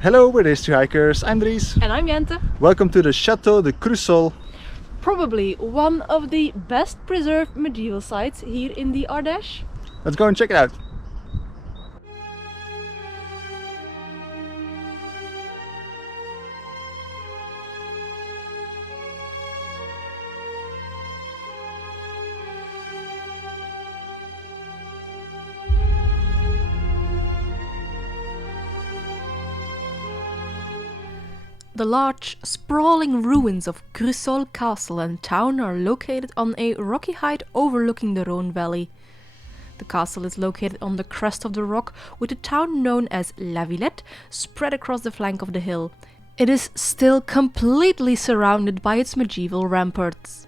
Hello British hikers, I'm Dries. And I'm Jente. Welcome to the Château de Crussol. Probably one of the best preserved medieval sites here in the Ardèche. Let's go and check it out. The large, sprawling ruins of Crussol Castle and town are located on a rocky height overlooking the Rhône Valley. The castle is located on the crest of the rock, with the town known as La Villette spread across the flank of the hill. It is still completely surrounded by its medieval ramparts.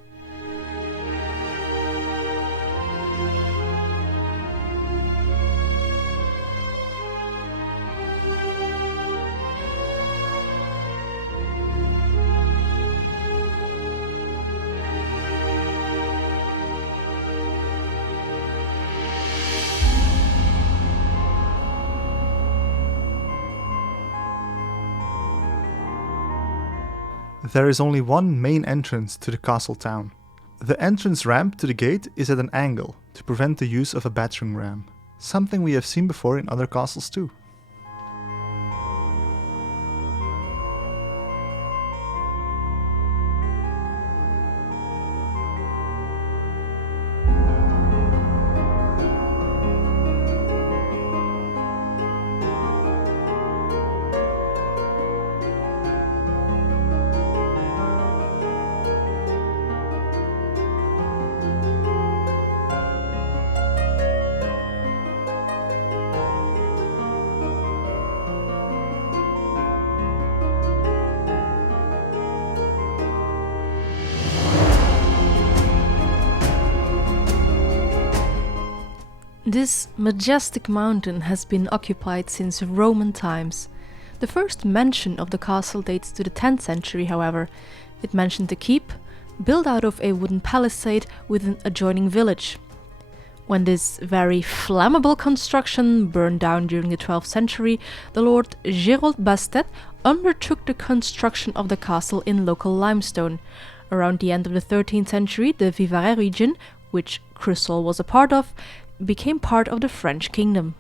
There is only one main entrance to the castle town. The entrance ramp to the gate is at an angle to prevent the use of a battering ram, something we have seen before in other castles too. This majestic mountain has been occupied since Roman times. The first mention of the castle dates to the 10th century, however. It mentioned the keep, built out of a wooden palisade with an adjoining village. When this very flammable construction burned down during the 12th century, the Lord Gérold Bastet undertook the construction of the castle in local limestone. Around the end of the 13th century, the Vivarais region, which Crussol was a part of, became part of the French kingdom.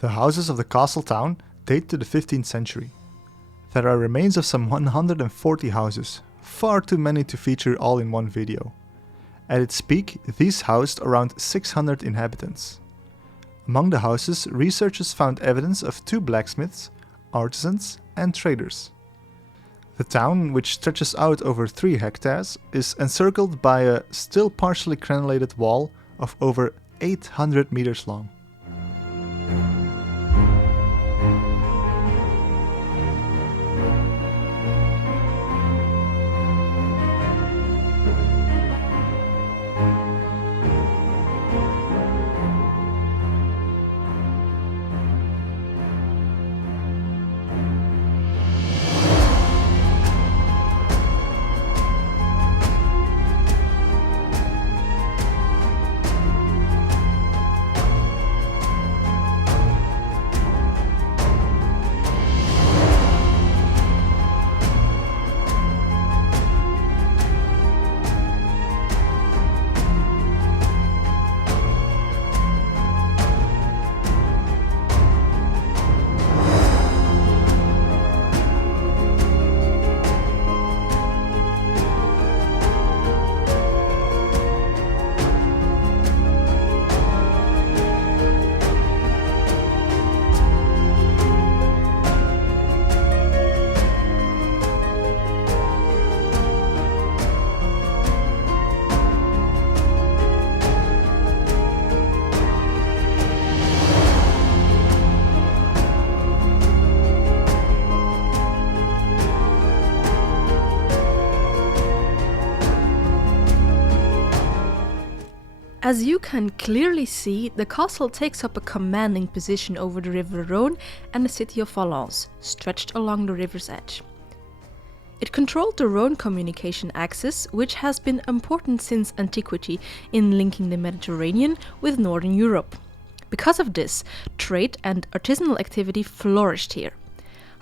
The houses of the castle town date to the 15th century. There are remains of some 140 houses, far too many to feature all in one video. At its peak, these housed around 600 inhabitants. Among the houses, researchers found evidence of 2 blacksmiths, artisans, and traders. The town, which stretches out over 3 hectares, is encircled by a still partially crenellated wall of over 800 meters long. As you can clearly see, the castle takes up a commanding position over the river Rhône and the city of Valence, stretched along the river's edge. It controlled the Rhône communication axis, which has been important since antiquity in linking the Mediterranean with Northern Europe. Because of this, trade and artisanal activity flourished here.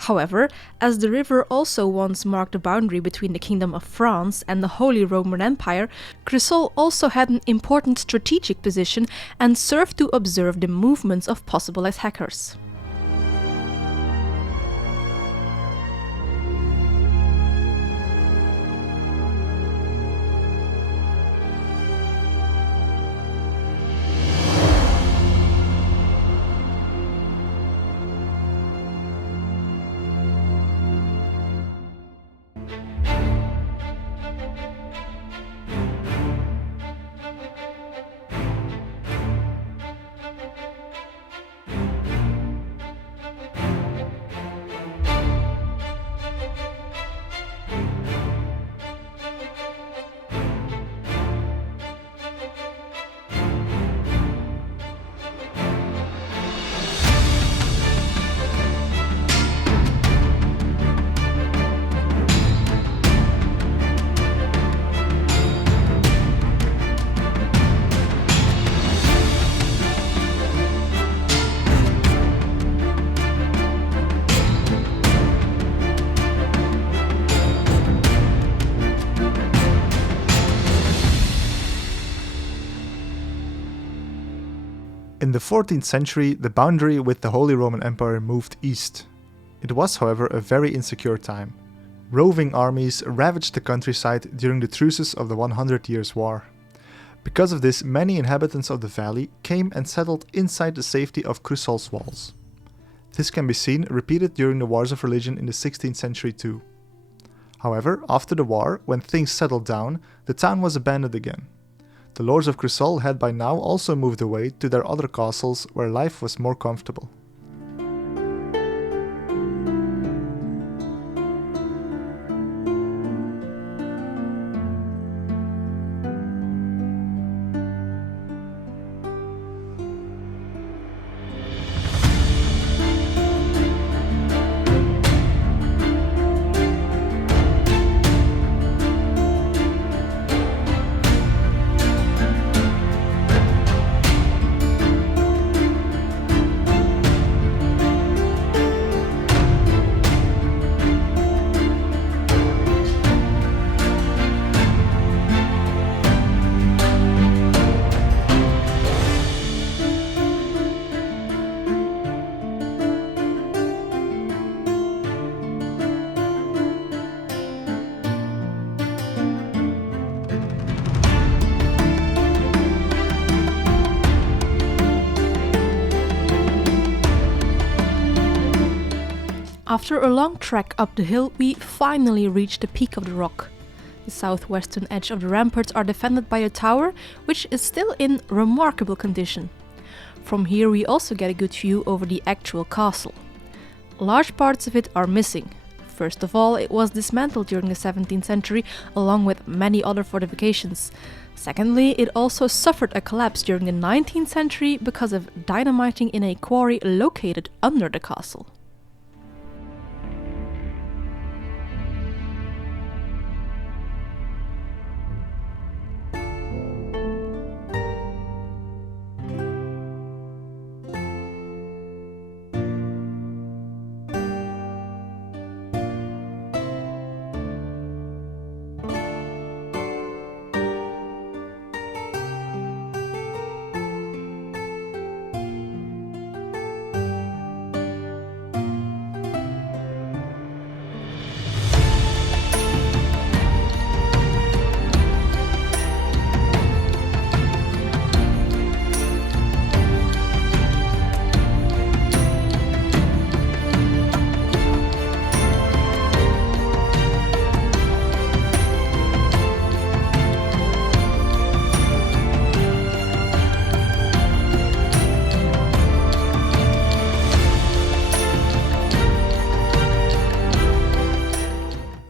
However, as the river also once marked the boundary between the Kingdom of France and the Holy Roman Empire, Crisol also had an important strategic position and served to observe the movements of possible attackers. In the 14th century, the boundary with the Holy Roman Empire moved east. It was, however, a very insecure time. Roving armies ravaged the countryside during the truces of the 100 Years' War. Because of this, many inhabitants of the valley came and settled inside the safety of Crisol's walls. This can be seen repeated during the Wars of Religion in the 16th century too. However, after the war, when things settled down, the town was abandoned again. The lords of Crisol had by now also moved away to their other castles where life was more comfortable. After a long trek up the hill, we finally reach the peak of the rock. The southwestern edge of the ramparts are defended by a tower, which is still in remarkable condition. From here we also get a good view over the actual castle. Large parts of it are missing. First of all, it was dismantled during the 17th century along with many other fortifications. Secondly, it also suffered a collapse during the 19th century because of dynamiting in a quarry located under the castle.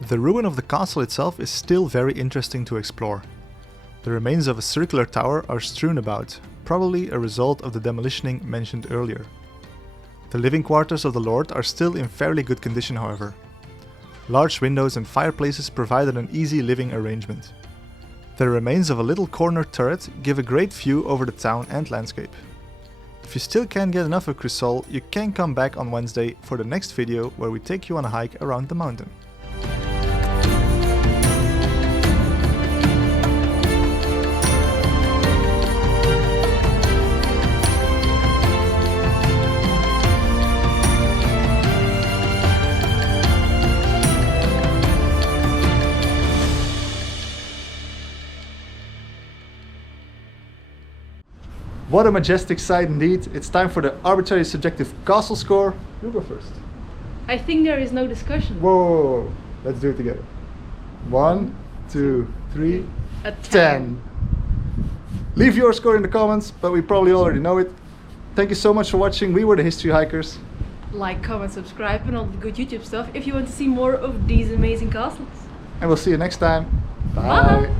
The ruin of the castle itself is still very interesting to explore. The remains of a circular tower are strewn about, probably a result of the demolitioning mentioned earlier. The living quarters of the Lord are still in fairly good condition, however. Large windows and fireplaces provided an easy living arrangement. The remains of a little corner turret give a great view over the town and landscape. If you still can't get enough of Crusoe, you can come back on Wednesday for the next video where we take you on a hike around the mountain. What a majestic sight indeed. It's time for the arbitrary subjective castle score. You go first. I think there is no discussion. Whoa, let's do it together. 1, 2, 3, A 10. Leave your score in the comments, but we probably already know it. Thank you so much for watching. We were the History Hikers. Like, comment, subscribe and all the good YouTube stuff if you want to see more of these amazing castles. And we'll see you next time. Bye.